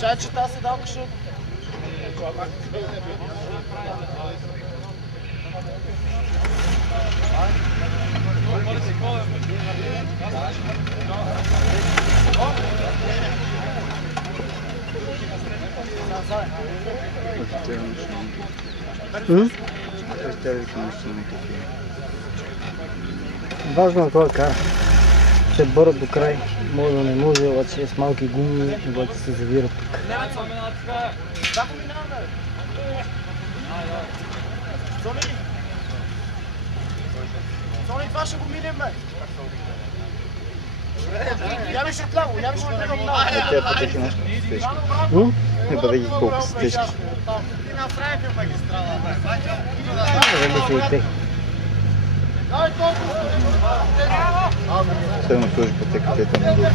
Чай, че тази седалка ще... Важно е кой кара. Ще бърят до край. Може да не може, обаче с малки гуми, обаче се завират тук. Сони, това ще го минем, бе! Ямиш отляво, ямиш отляво много. Те пътеки нещо тежки. Не пътеки колко са тежки. Ти направихме магистрала, бе. Вали се и те. Следно сложи пътеката и там надолу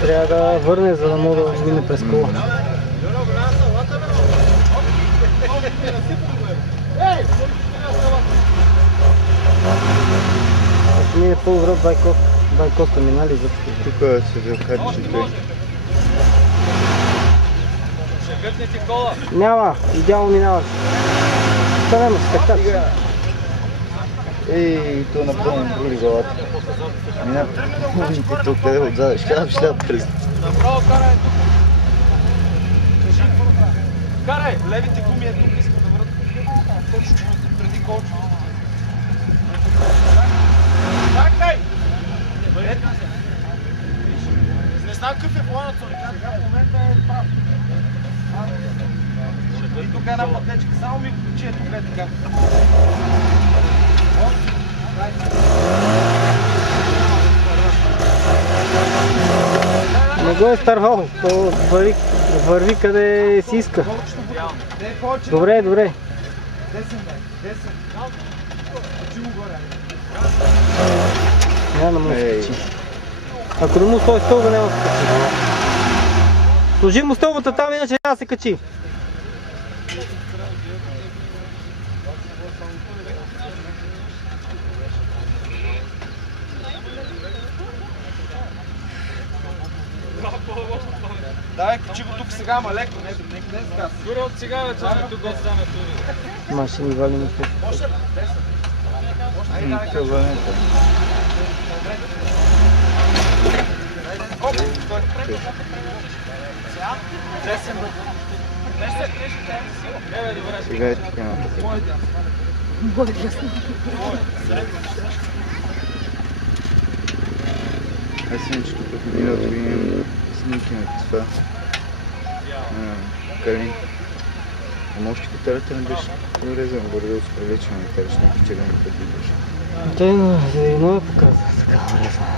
по Трябва да върне, за да мога да мине през кола. Ако мине по-врат Байкоста минали за тук се закачи той. Няма, идеално минаваш. Та няма се така. Ей, то напълно броли главата. Мина, видите тук къде отзад, шляп през. Направо карай тук. Карай, левите гуми е тук, искам да върна. Точно преди колчо. Чакай! Не знам какъв е планът, сега в момента е прав. И тук е една пътечка, само ми включи е тук е така. Не го е стървал, то върви къде си иска. Добре, добре. Няма да му скачи. Ако не му стои стълба, няма да се качи. Сложи му стълбата там, иначе няма да се качи. Давай, качи го тук сега, ама леко, не сказ. Тури от сега, бе, това тук го стане тури. Машини вали му се. Може ли? Сега е тук няма пътека. Аз съм, че тук миналото имам снимки на това. Калин. А може ти котарата не беше урезан, гордо с привлечено и караш някакви червени пъти беше. Той на зелено показва така урезана.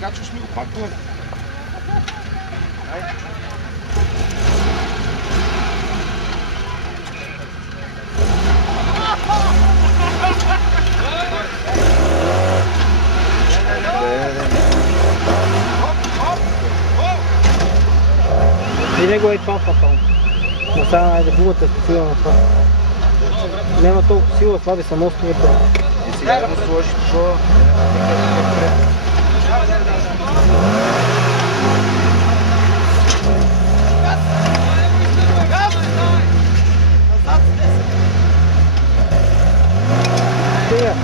Качваш ми го пак това. И него е това фатално. Но сега найде гумата е сила на това. Няма толкова сила, слаби са мостовете. И сега да му сложиш такова. Сега.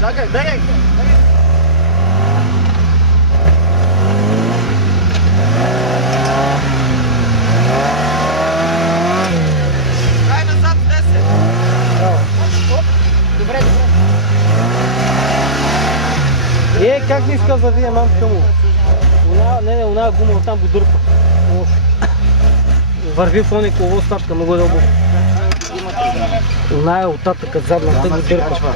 Чакай, бегай! Дай назад, 10! как не иска да завие мамка му? Она гума оттам го дърпа. Върви в ония колово статка, много е дълго. Она е оттатъка задната го дърпа.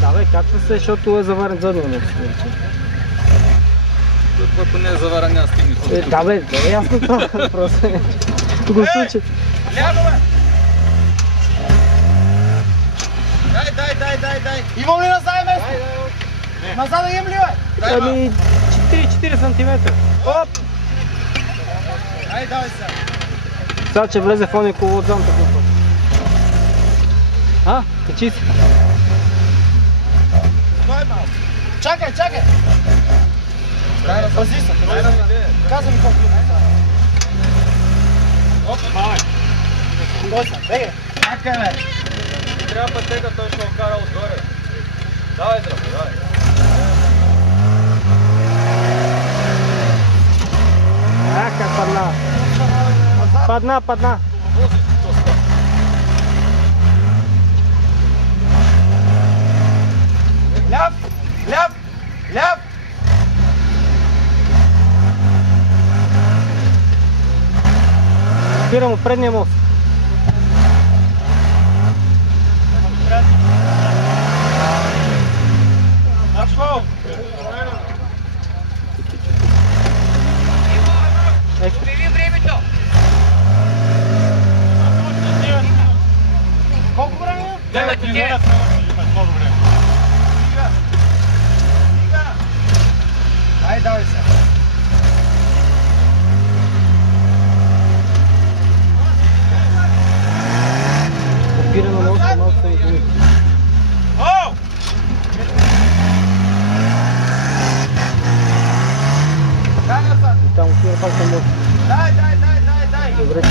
Да бе, качва се, защото е заварен задния нос. Ако не е заварен, няма стигне. Да бе, е ясно това просто. Го случи. Ляго бе! Дай! Имам ли назад место? Назад да имам ли бе? Ами 4 см. Оп! Ай, давай сега. Сега че влезе в ония коло отзам така. А? Качи си. Стой малко. Чакай! Пази се. Казвам ми колко минути. Оп, малък. Стой се, беге. Чакай бе. Трябва пътека, той ще окара отгоре. Давай, здраве, давай. Аха, падна. Ляв! Спирам от предния мост. Колко време? 9 минути. Ай, давай се. Спираме на още малко и минути. Дай назад. И там отива пак на мост. Дай. Добре.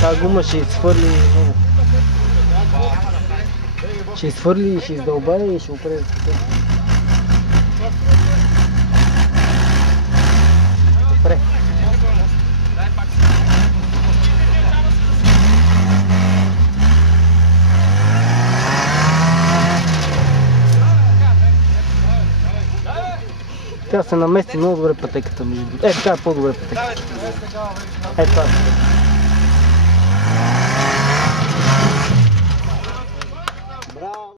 Тази гума ще изхвърли много. Ще изхвърли, ще издълбае и ще опре. Добре. Тя се намести много добре пътеката между. Така е по-добре пътеката. Това.